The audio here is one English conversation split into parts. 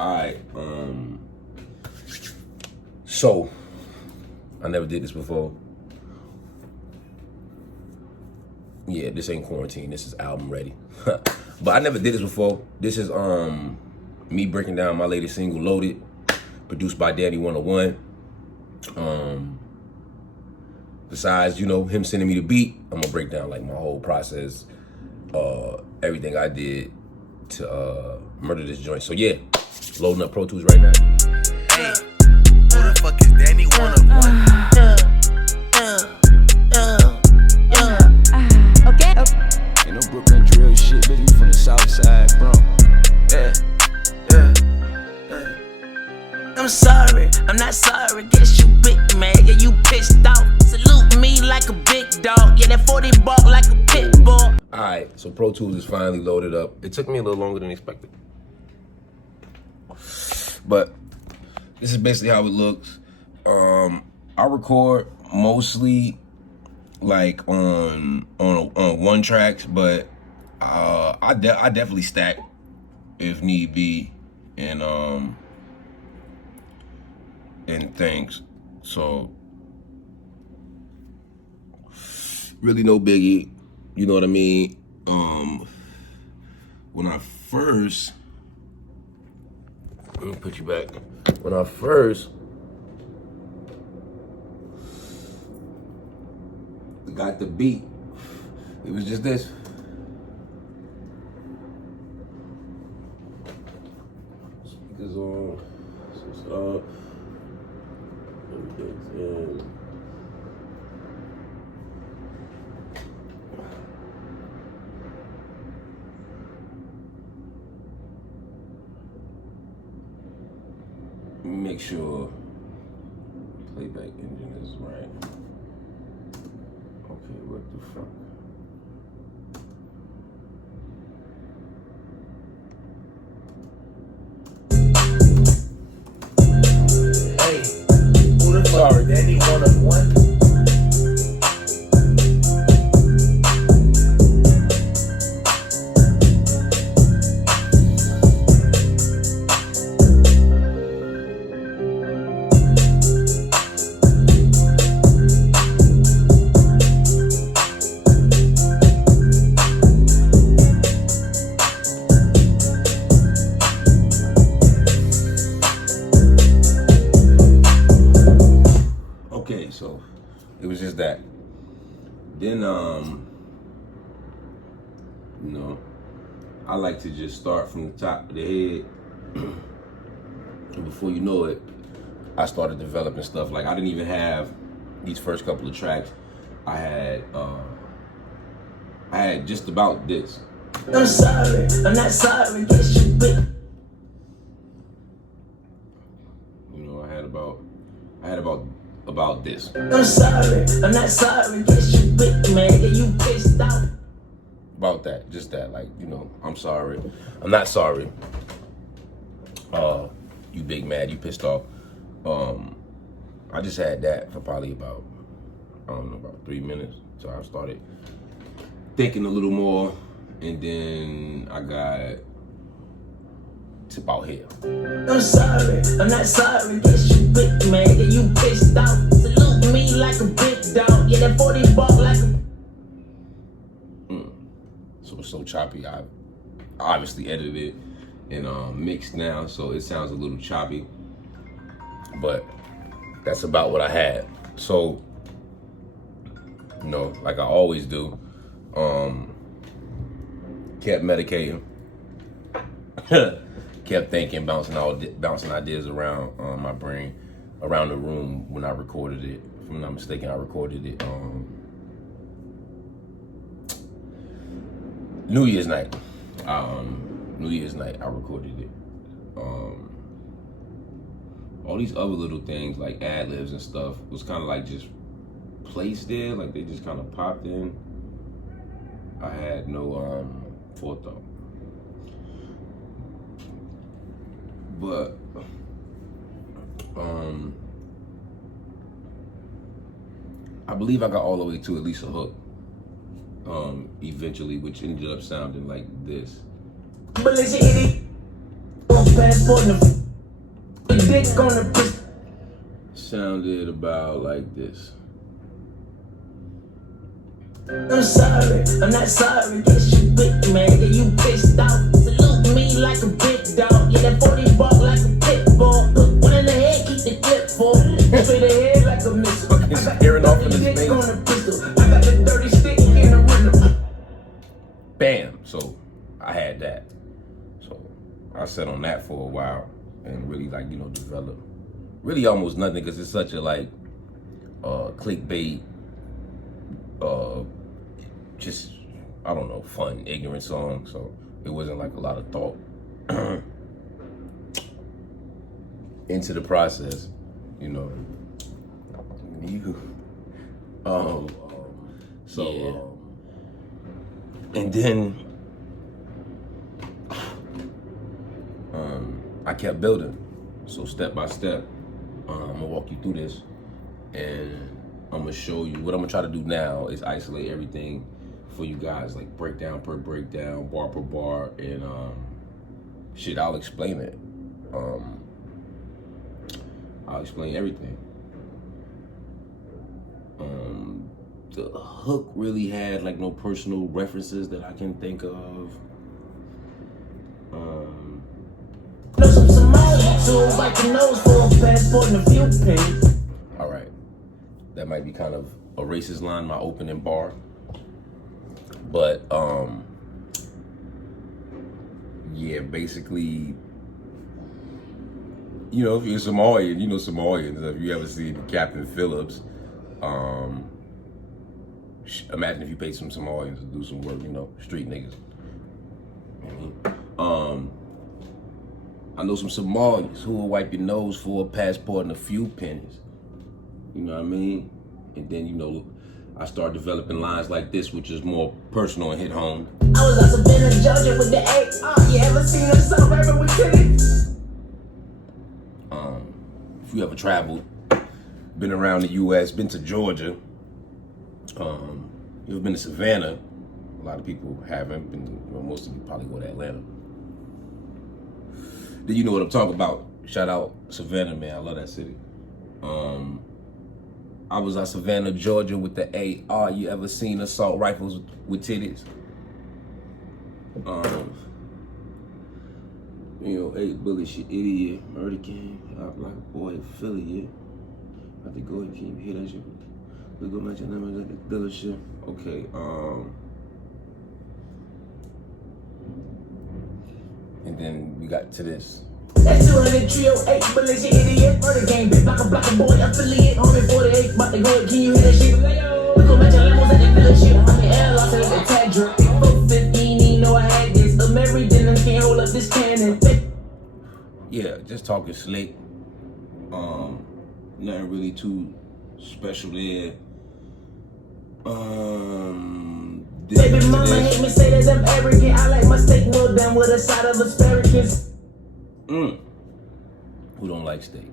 Alright, so I never did this before. Yeah, this ain't quarantine, this is album ready. But I never did this before. This is me breaking down my latest single, Loaded, produced by Danny 101. Besides, you know, him sending me the beat, I'm gonna break down like my whole process, everything I did to murder this joint. So yeah, loading up Pro Tools right now. Hey, who the fuck is Danny 101? Okay. Ain't no Brooklyn drill shit, bitch, we from the south side, bro. I'm sorry, I'm not sorry. Guess you big man, yeah, you pissed off. Salute me like a big dog, yeah, that 40 bark like a pit bull. Alright, so Pro Tools is finally loaded up. It took me a little longer than expected, but this is basically how it looks. I record mostly like on one tracks, but I definitely stack if need be, and things. So really no biggie, you know what I mean? When I first, let me put you back. When I first got the beat, it was just this. Speakers on, everything's in. Make sure playback engine is right. Okay, what the fuck? Hey, who the fuck is Danny 101? Okay, so it was just that. Then, you know, I like to just start from the top of the head. And before you know it, I started developing stuff. Like, I didn't even have these first couple of tracks. I had just about this. I'm sorry, I'm not sorry. Guess you big. You know, I had about this. I'm sorry, I'm not sorry. Guess you big man, yeah, you pissed off. About that, just that, like, you know, I'm sorry. I'm not sorry. You big mad, you pissed off. I just had that for probably about, I don't know, about 3 minutes. So I started thinking a little more, and then I got to about here. I'm sorry, I'm not sorry. Guess you big man, yeah, you pissed off. Salute me like a big dog, yeah, that 40 bark like a. So it's so choppy. I obviously edited it and mixed now, so it sounds a little choppy. But that's about what I had. So, you know, like I always do, kept medicating, kept thinking, bouncing ideas around my brain, around the room when I recorded it. If I'm not mistaken, I recorded it New Year's night. New Year's night, I recorded it. All these other little things like ad-libs and stuff was kind of like just placed there, like they just kind of popped in. I had no forethought. But I believe I got all the way to at least a hook eventually, which ended up sounding like this. passport and the dick on the pistol. Sounded about like this. I'm sorry, I'm not sorry. Guess you big man, yeah, you pissed off. Salute me like a big dog. Yeah, that 40 bark like a pit bull. Put one in the head, keep the clip full. Straight ahead like a missile. I got Staring off in the his dick face. on the pistol. I got the dirty stick in the window. Bam. So I had that. So I sat on that for a while and really develop really almost nothing because it's such a clickbait, just I don't know, fun, ignorant song. So it wasn't like a lot of thought into the process, You. So. Yeah. And then I kept building. So step by step, I'm gonna walk you through this, and I'm gonna show you what I'm gonna try to do now is isolate everything for you guys, like breakdown per breakdown, bar per bar, and I'll explain it. I'll explain everything. The hook really had no personal references that I can think of. All right, that might be kind of a racist line, my opening bar, but yeah, basically, if you're Somalian, Somalians. If you ever see Captain Phillips, imagine if you paid some Somalians to do some work, street niggas. I know some Somalians who will wipe your nose for a passport and a few pennies. You know what I mean? And then, I start developing lines like this, which is more personal and hit home. I was also been in Georgia with the 8. You ever seen them suburban with titties? If you ever traveled, been around the U.S., been to Georgia, you ever been to Savannah? A lot of people haven't been. Most of you probably go to Atlanta. Then you know what I'm talking about. Shout out Savannah, man. I love that city. I was at Savannah, Georgia with the AR. You ever seen assault rifles with titties? 8 bullets, you idiot. Murder King. Out like a boy in Philly, yeah. I have to go and keep hear that shit. We go match your numbers at the dealership. Okay, and then we got to this. That's 200 trio 8 bullets, you idiot. Murder game, big block a boy affiliate. Homie 48, about to go, can you hear that shit? We go match your numbers at the dealership. Homie L, I said the tag drip. 415, you know I had this. I'm married, then I can't hold up this cannon. Yeah, just talking slick. Nothing really too special there. Baby mama hate me, say that I'm arrogant. I like my steak well done with a side of asparagus. Who don't like steak?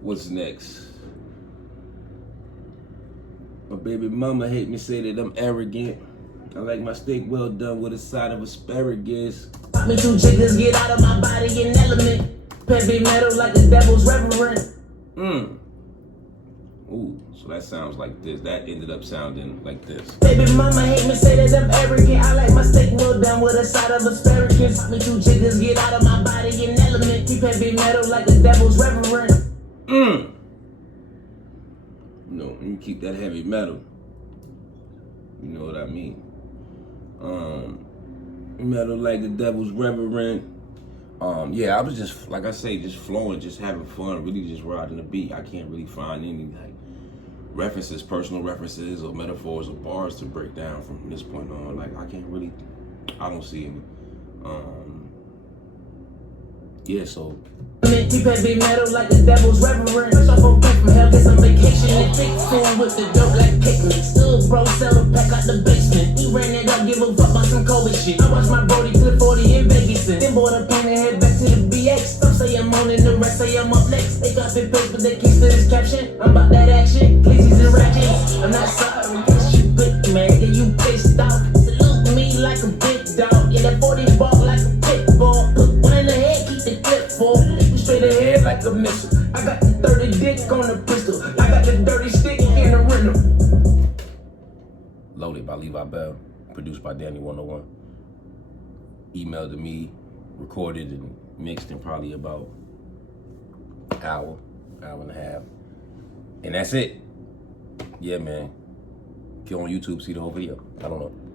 What's next? My baby mama hate me, say that I'm arrogant. I like my steak well done with a side of asparagus. Me 2 chickens, get out of my body in element. Heavy metal like the devil's reverend. Ooh, so that sounds like this. That ended up sounding like this. Baby mama hate me, say that I'm arrogant. I like my steak well done with a side of asparagus. Me 2 chickens, get out of my body in element. Keep heavy metal like the devil's reverend. No, you keep that heavy metal. You know what I mean? Metal like the devil's reverend. Yeah, I was just, like I say, just flowing, just having fun, really just riding the beat. I can't really find any references, personal references or metaphors or bars to break down from this point on. I don't see any. Yeah, so. Keep heavy metal like the devil's reverend. Fresh off a break from hell, get some vacation and take food with the dope like picnic. Still bro, sell a pack out the basement. He ran it up, give a fuck about some COVID shit. I watched my Brody flip 40 in Vegas. Then bought a pen and head back to the BX. Some say I'm on and the rest say I'm up next. They got fit pace, but they can't spit his caption. I'm about that action, glizzies and ratchets. I'm missile. I got the 30 dick on the pistol. I got the dirty stick in the rental. Loaded by Levi Belle, produced by Danny 101. Emailed to me, recorded and mixed in probably about an hour and a half. And that's it. Yeah, man. If you're on YouTube, see the whole video. I don't know.